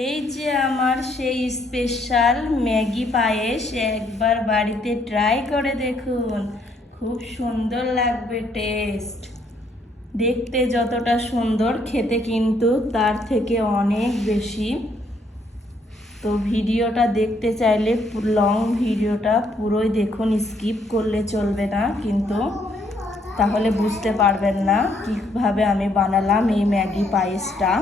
এই যে আমার সেই স্পেশাল ম্যাগি পায়েস, একবার বাড়িতে ট্রাই করে দেখুন, খুব সুন্দর লাগবে টেস্ট। দেখতে যতটা সুন্দর, খেতে কিন্তু তার থেকে অনেক বেশি। তো ভিডিওটা দেখতে চাইলে লং ভিডিওটা পুরোই দেখুন, স্কিপ করলে চলবে না কিন্তু, তাহলে বুঝতে পারবেন না কিভাবে আমি বানালাম এই ম্যাগি পায়েসটা।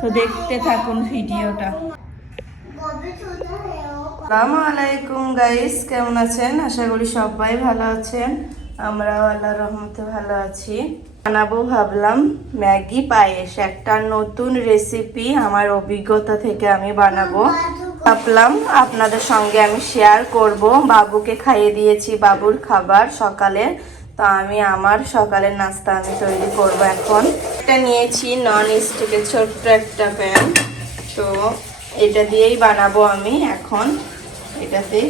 তো দেখতে থাকুন ভিডিওটা। আসসালামু আলাইকুম গাইস, কেমন আছেন? আশা করি সবাই ভালো আছেন। আমরাও আল্লাহর রহমতে ভালো আছি। বানাবো ভাবলাম ম্যাগি পায়েস, একটা নতুন রেসিপি আমার অভিজ্ঞতা থেকে আমি বানাবো ভাবলাম আপনাদের সঙ্গে আমি শেয়ার করব। বাবুকে খাইয়ে দিয়েছি, বাবুর খাবার সকালে। তো আমি আমার সকালের নাস্তা আমি তৈরি করব এখন। এটা নিয়েছি নন স্টিকের ছোট্ট একটা প্যান। তো এটা দিয়েই বানাবো আমি এখন এটাতে।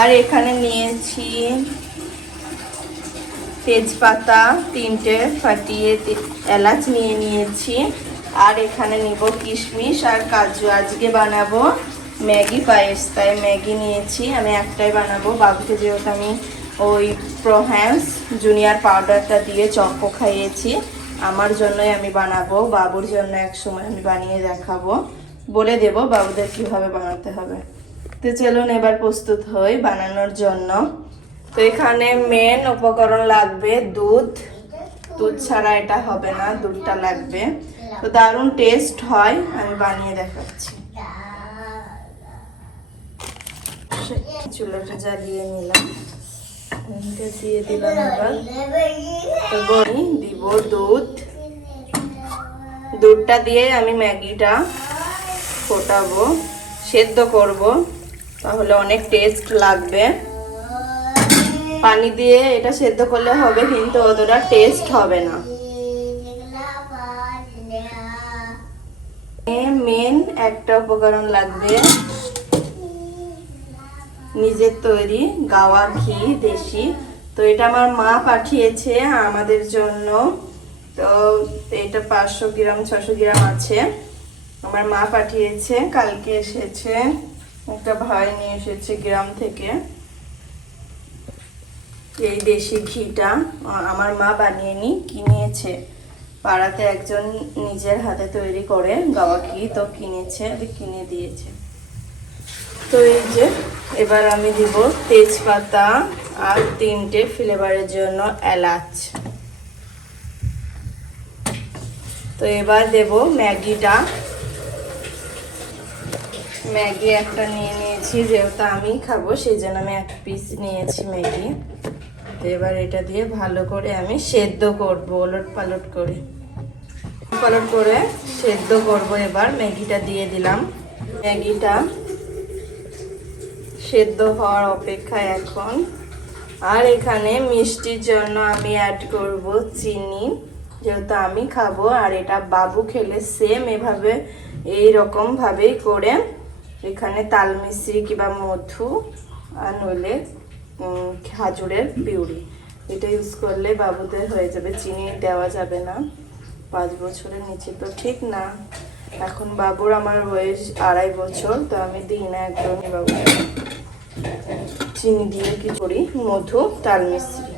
আর এখানে নিয়েছি তেজপাতা 3টে ফাটিয়ে, এলাচ নিয়ে নিয়েছি। আর এখানে নিব কিশমিশ আর কাজু। আজকে বানাবো ম্যাগি পায়েস, তাই ম্যাগি নিয়েছি। আমি একটাই বানাবো, বাবুকে যেহেতু আমি ওই প্রোহ্যান্স জুনিয়র পাউডারটা দিয়ে চকো খাইয়েছি, আমার জন্যই আমি বানাবো। বাবুর জন্য একসময় আমি বানিয়ে দেখাবো, বলে দেব বাবুদের কিভাবে বানাতে হবে। তো চলুন এবার প্রস্তুত হই বানানোর জন্য। তো এখানে মেন উপকরণ লাগবে দুধ। দুধ ছাড়া এটা হবে না, দুধটা লাগবে। তো দারুণ টেস্ট হয়, আমি বানিয়ে দেখাচ্ছি। চুলাটা জ্বালিয়ে নিলাম, দিয়ে দিলাম। এবার তো দিব দুধ। দুধটা দিয়ে আমি ম্যাগিটা ফোটাবো, সেদ্ধ করব, তাহলে অনেক টেস্ট লাগবে। পানি দিয়ে এটা সেদ্ধ করলে হবে, কিন্তু অতটা টেস্ট হবে না। মেন একটা উপকরণ লাগবে, নিজের তৈরি গাওয়া ঘি, দেশি। তো এটা আমার মা পাঠিয়েছে আমাদের জন্য। তো এটা 500 গ্রাম 600 গ্রাম আছে, আমার মা পাঠিয়েছে। কালকে এসেছে, একটা ভাই নিয়ে এসেছে গ্রাম থেকে। এই দেশি ঘিটা আমার মা বানিয়ে কিনেছে, পাড়াতে একজন নিজের হাতে তৈরি করে গাওয়া ঘি, তো কিনে দিয়েছে। তো এই যে এবার আমি দিব তেজপাতা আর 3টে ফ্লেভারের জন্য এলাচ। তো এবার দেব ম্যাগিটা। ম্যাগি একটা নিয়ে নিয়েছি, যেহেতু আমি খাবো সেই জন্য আমি 1 পিস নিয়েছি ম্যাগি। তো এবার এটা দিয়ে ভালো করে আমি সেদ্ধ করব, ওলট পালট করে সেদ্ধ করব। এবার ম্যাগিটা দিয়ে দিলাম। ম্যাগিটা সেদ্ধ হওয়ার অপেক্ষায় এখন। আর এখানে মিষ্টির জন্য আমি অ্যাড করব চিনি, যেহেতু আমি খাবো আর এটা বাবু খেলে সেম এভাবে এইরকম ভাবেই করে এখানে তাল মিশ্রি কিংবা মধু আর নইলে খাজুরের পিউরি, এটা ইউজ করলে বাবুদের হয়ে যাবে। চিনি দেওয়া যাবে না, 5 বছরের নিচে তো ঠিক না। এখন বাবুর আমার বয়স 2.5 বছর, তো আমি দিই না একদমই বাবুকে। চিনি দিয়ে কি করি, মধু তাল মিশ্রি।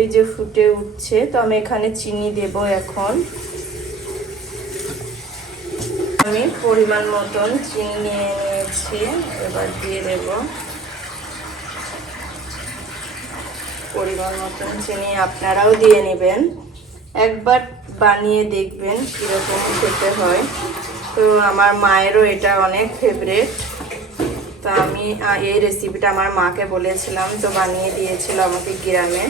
এই যে ফুটে উঠছে, তো আমি এখানে চিনি দেব এখন। আমি পরিমাণ মতন চিনি নিয়ে নিয়েছি, এবার দিয়ে দেব পরিমাণ মতন চিনি। আপনারাও দিয়ে নেবেন, একবার বানিয়ে দেখবেন কীরকম খেতে হয়। তো আমার মায়েরও এটা অনেক ফেভারিট। তো আমি এই রেসিপিটা আমার মাকে বলেছিলাম, তো বানিয়ে দিয়েছিল আমাকে গ্রামে।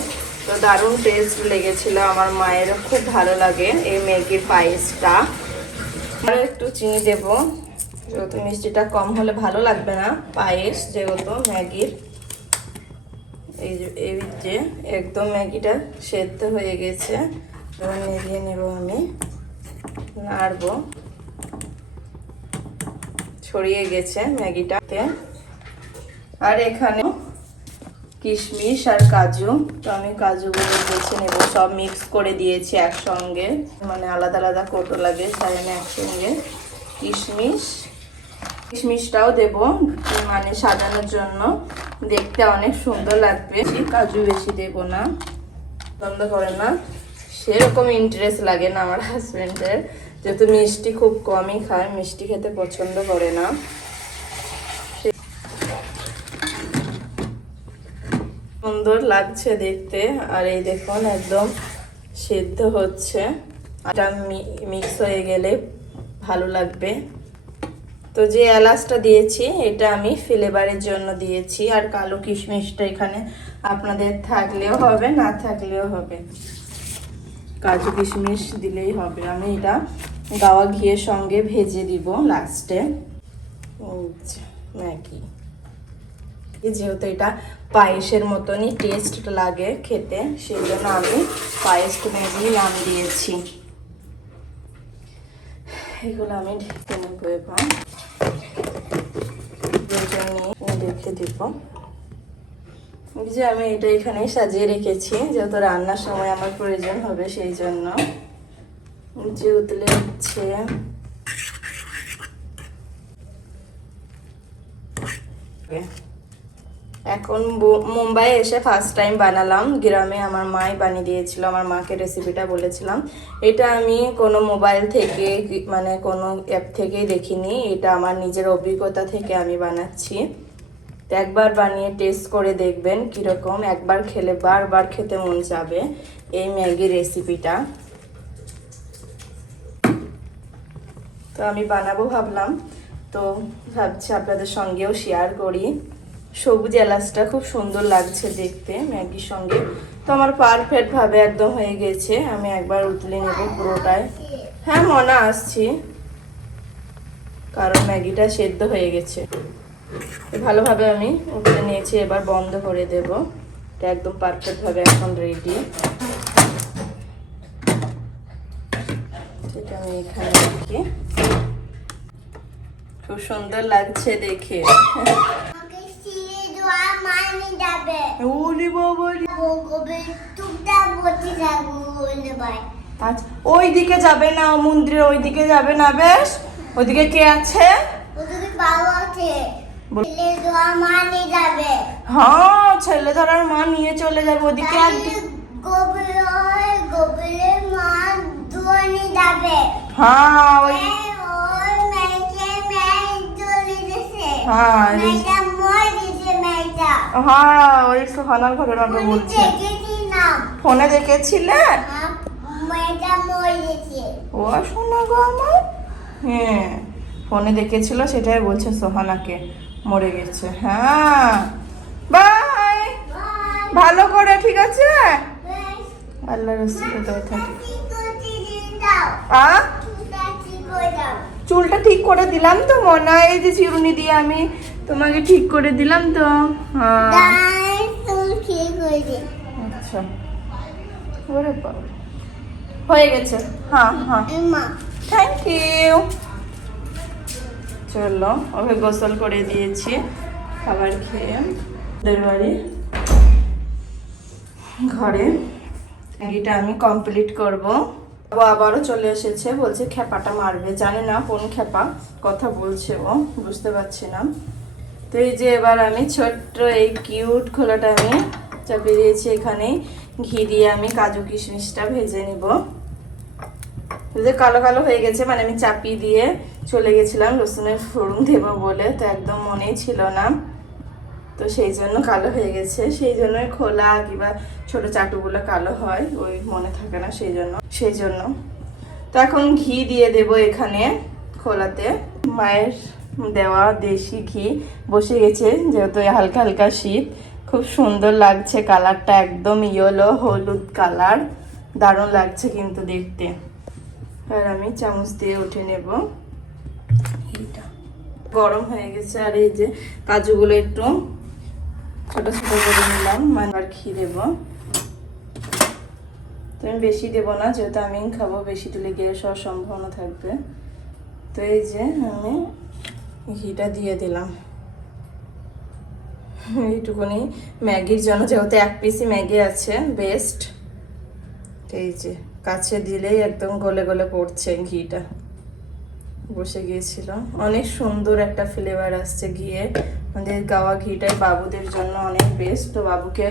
তো দারুণ টেস্ট লেগেছিল, আমার মায়েরও খুব ভালো লাগে এই ম্যাগির পায়েসটা। আর একটু চিনি দেব, যেহেতু মিষ্টিটা কম হলে ভালো লাগবে না পায়েস যেহেতু ম্যাগির। এই যে একদম ম্যাগিটা সেদ্ধ হয়ে গেছে, এবার নেড়িয়ে নেব আমি, নাড়বো। ছড়িয়ে গেছে ম্যাগিটাতে। আর এখানে কিশমিশ আর কাজু, তো আমি কাজুগুলো বেছে নেব, সব মিক্স করে দিয়েছি একসঙ্গে, মানে আলাদা আলাদা কোটো লাগে, তাই আমি একসঙ্গে কিশমিশটাও দেব, মানে সাজানোর জন্য, দেখতে অনেক সুন্দর লাগবে। কাজু বেশি দেব না, পছন্দ করে না, সেরকম ইন্টারেস্ট লাগে না আমার হাজবেন্ডের, যেহেতু মিষ্টি খুব কমই খায়, মিষ্টি খেতে পছন্দ করে না। সুন্দর লাগছে দেখতে। আর এই দেখুন একদম সেদ্ধ হচ্ছে, এটা মিক্স হয়ে গেলে ভালো লাগবে। তো যে এলাচটা দিয়েছি এটা আমি ফ্লেভারের জন্য দিয়েছি, আর কালো কিশমিশটা এখানে আপনাদের থাকলেও হবে, না থাকলেও হবে, কাজু কিশমিশ দিলেই হবে। আমি এটা গাওয়া ঘিয়ের সঙ্গে ভেজে দিব লাস্টে। ম্যাগি, যেহেতু এটা পায়েসের মতনই টেস্ট লাগে খেতে, সেই জন্য আমি পায়েস ম্যাগি নাম দিয়েছি। এগুলো আমি ঢেকে নেব, এবার রেখে দিব। যে আমি এটা এখানেই সাজিয়ে রেখেছি, যেহেতু রান্নার সময় আমার প্রয়োজন হবে, সেই জন্য। যে উতলে হচ্ছে, এখন মুম্বাই এসে ফার্স্ট টাইম বানালাম। গ্রামে আমার মাই বানিয়ে দিয়েছিল, আমার মাকে রেসিপিটা বলেছিলাম। এটা আমি কোনো মোবাইল থেকে, মানে কোনো অ্যাপ থেকেই দেখিনি, এটা আমার নিজের অভিজ্ঞতা থেকে আমি বানাচ্ছি। তো একবার বানিয়ে টেস্ট করে দেখবেন কীরকম, একবার খেলে বারবার খেতে মন যাবে এই ম্যাগি রেসিপিটা। তো আমি বানাবো ভাবলাম, তো ভাবছি আপনাদের সঙ্গেও শেয়ার করি। সবুজ এলাচটা খুব সুন্দর লাগছে দেখতে ম্যাগির সঙ্গে। তো আমার পারফেক্ট ভাবে একদম হয়ে গেছে, আমি একবার উতলে নেব পুরোটাই। হ্যাঁ মনে আসছি, কারণ ম্যাগিটা সেদ্ধ হয়ে গেছে। ভালোভাবে আমি উতলে নিয়েছি, এবার বন্ধ করে দেব। এটা একদম পারফেক্ট ভাবে এখন রেডি। সেটা আমি এখানে রাখি, খুব সুন্দর লাগছে দেখে। ওই দিকে যাবে না, মন্দিরের ওই দিকে যাবে না, বেশ ওইদিকে কে আছে? হ্যাঁ ছেলে ধরার মা নিয়ে চলে যাবে ওদিকে। হ্যাঁ ওই হ্যাঁ ওই সোহানার ঘটনাটা বলছে। ফোনে দেখেছিলে? ও শোনা গো আমার, হ্যাঁ ফোনে দেখেছিল, সেটাই বলছে সোহানাকে মরে গেছে। হ্যাঁ বাই, ভালো করে, ঠিক আছে? আল্লাহ রসুল থাকে। চুলটা ঠিক করে দিলাম তো মনে, এই যে চিরুনি দিয়ে আমি তোমাকে ঠিক করে দিলাম তো। আচ্ছা হয়ে গেছে। হ্যাঁ হ্যাঁ থ্যাংক ইউ। চলো ওকে গোসল করে দিয়েছি, খাবার খেয়ে ওদের বাড়ি ঘরে ম্যাগিটা আমি কমপ্লিট করব। আবারও চলে এসেছে, বলছে খেপাটা মারবে, জানি না কোন খেপা কথা বলছে ও, বুঝতে পারছি না। তো এই যে এবার আমি ছোট্ট এই কিউট খোলাটা আমি চাপিয়ে দিয়েছি, এখানে ঘি দিয়ে আমি কাজু কিশমিশটা ভেজে নিব। কালো কালো হয়ে গেছে, মানে আমি চাপিয়ে দিয়ে চলে গেছিলাম রসুনের ফোড়ন দেবো বলে, তো একদম মনেই ছিল না, তো সেই জন্য কালো হয়ে গেছে। সেই জন্য খোলা কিংবা ছোট চাটুগুলো কালো হয়, ওই মনে থাকে না, সেই জন্য। তো এখন ঘি দিয়ে দেব এখানে খোলাতে, মায়ের দেওয়া দেশি ঘি বসে গেছে, যেহেতু হালকা হালকা শীত, খুব সুন্দর লাগছে কালারটা, একদম ইয়েলো হলুদ কালার, দারুণ লাগছে কিন্তু দেখতে। আর আমি চামচ দিয়ে উঠে নেব, গরম হয়ে গেছে। আর এই যে কাজুগুলো একটু ছোট ছোট করে নিলাম, মানে আর ঘি দেবো, তো আমি বেশি দেবো না, যেহেতু আমি খাবো, বেশি দিলে গ্যাস হওয়ার সম্ভাবনা থাকবে। তো এই যে আমি ঘিটা দিয়ে দিলাম এইটুকুনি ম্যাগির জন্য, যেহেতু এক পিসি ম্যাগি আছে বেস্ট। এই যে কাছে দিলেই একদম গলে গলে পড়ছে ঘিটা, বসে গিয়েছিল। অনেক সুন্দর একটা ফ্লেভার আসছে ঘিয়ের। আমাদের গাওয়া ঘিটাই বাবুদের জন্য অনেক বেস্ট। তো বাবুকে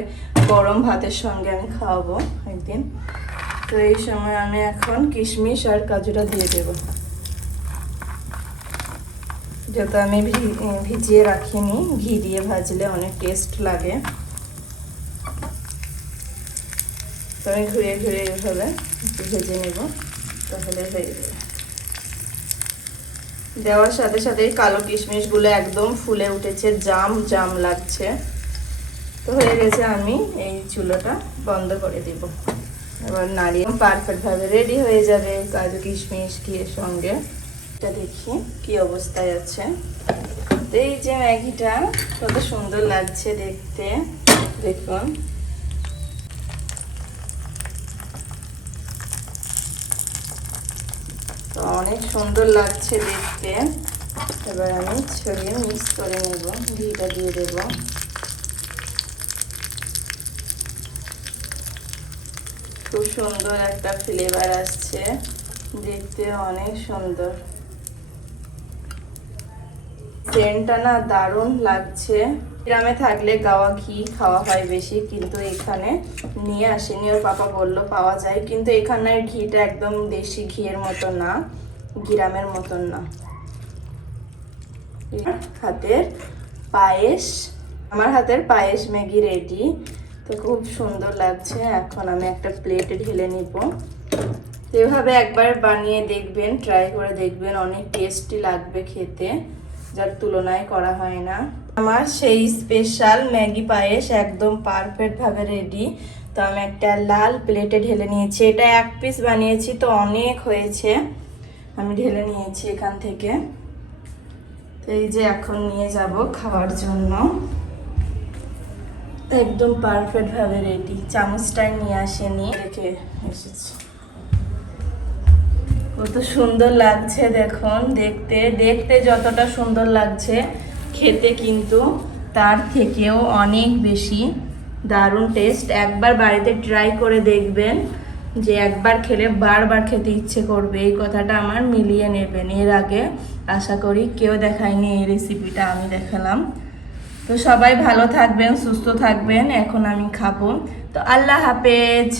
গরম ভাতের সঙ্গে আমি খাওয়াবো একদিন। তো এই সময় আমি এখন কিশমিশ আর কাজুটা দিয়ে দেব, যেহেতু আমি ভিজিয়ে রাখিনি। ঘি দিয়ে ভাজলে অনেক টেস্ট লাগে। তো আমি ঘুরে ঘুরে এইভাবে ভেজে নেব, তাহলে হয়ে যাবে। দেওয়ার সাথে সাথেই কালো কিশমিশগুলো একদম ফুলে উঠেছে, জাম জাম লাগছে। তো হয়ে গেছে, আমি এই চুলোটা বন্ধ করে দিব। এবার নাড়িয়ে পারফেক্টভাবে রেডি হয়ে যাবে কাজু কিশমিশ ঘিয়ের সঙ্গে। এটা দেখি কি অবস্থায় আছে। তো এই যে ম্যাগিটা কত সুন্দর লাগছে দেখতে, দেখুন। তো অনেক সুন্দর লাগছে দেখতে। এবার আমি ছড়িয়ে মিক্স করে নেব, ঘিটা দিয়ে দেব। খুব সুন্দর একটা ফ্লেভার আসছে, দেখতে অনেক সুন্দর। সেন্টটা না দারুণ লাগছে। গ্রামে থাকলে গাওয়া ঘি খাওয়া হয় বেশি, কিন্তু এখানে নিয়ে আসেনি। ওর পাপা বললো পাওয়া যায়, কিন্তু এখানের ঘিটা একদম দেশি ঘিয়ের মতো না, গ্রামের মতন না। হাতের পায়েস, আমার হাতের পায়েস ম্যাগি রেডি। তো খুব সুন্দর লাগছে। এখন আমি একটা প্লেটে ঢেলে নিব। এভাবে একবার বানিয়ে দেখবেন, ট্রাই করে দেখবেন, অনেক টেস্টি লাগবে খেতে, যার তুলনায় করা হয় না। আমার সেই স্পেশাল ম্যাগি পায়েস একদম পারফেক্ট ভাবে রেডি। তো আমি একটা লাল প্লেটে ঢেলে নিয়েছি। এটা এক পিস বানিয়েছি, তো অনেক হয়েছে, আমি ঢেলে নিয়েছি এখান থেকে। তো এই যে এখন নিয়ে যাব খাওয়ার জন্য। একদম পারফেক্ট ভাবে রেডি। চামচটাই নিয়ে আসেনি, রেখে এসেছি। কত সুন্দর লাগছে দেখুন, দেখতে দেখতে যতটা সুন্দর লাগছে, খেতে কিন্তু তার থেকেও অনেক বেশি দারুণ টেস্ট। একবার বাড়িতে ট্রাই করে দেখবেন, যে একবার খেলে বারবার খেতে ইচ্ছে করবে, এই কথাটা আমার মিলিয়ে নেবেন। এর আগে আশা করি কেউ দেখায়নি এই রেসিপিটা, আমি দেখালাম। তো সবাই ভালো থাকবেন, সুস্থ থাকবেন। এখন আমি খাবো। তো আল্লাহ হাফেজ।